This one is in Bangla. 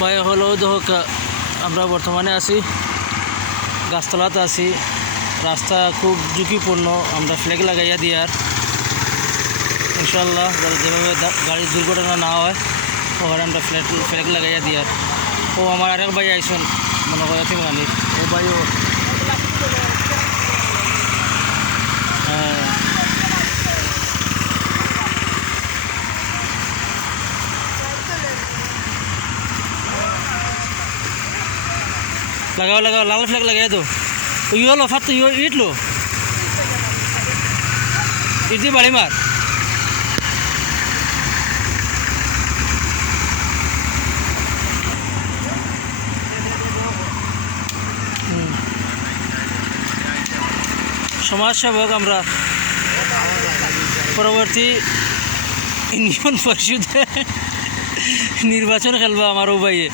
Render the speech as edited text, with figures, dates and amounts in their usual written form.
ভাই হলো দেখো আমরা বর্তমানে আছি গাছতলাতে আছি। রাস্তা খুব ঝুঁকিপূর্ণ, আমরা ফ্ল্যাগ লাগাইয়া দিই আর ইনশাল্লাহ যেভাবে গাড়ির দুর্ঘটনা না হয় ওখানে আমরা ফ্ল্যাগ লাগাইয়া দিই আর। ও আমার আরেক ভাই আইসন মনে করা তিন গানির ও ভাইও হ্যাঁ লাগাও লাগাও লাল ফ্ল্যাগ লাগাই তো ইয়ে লো ফাট ইয়ে ইট লো ইট দিয়ে বাড়ি মার। সমাজসেবক আমরা পরবর্তী ইউনিয়ন পরিষদে নির্বাচন খেলবো আমার ও ভাইয়ে।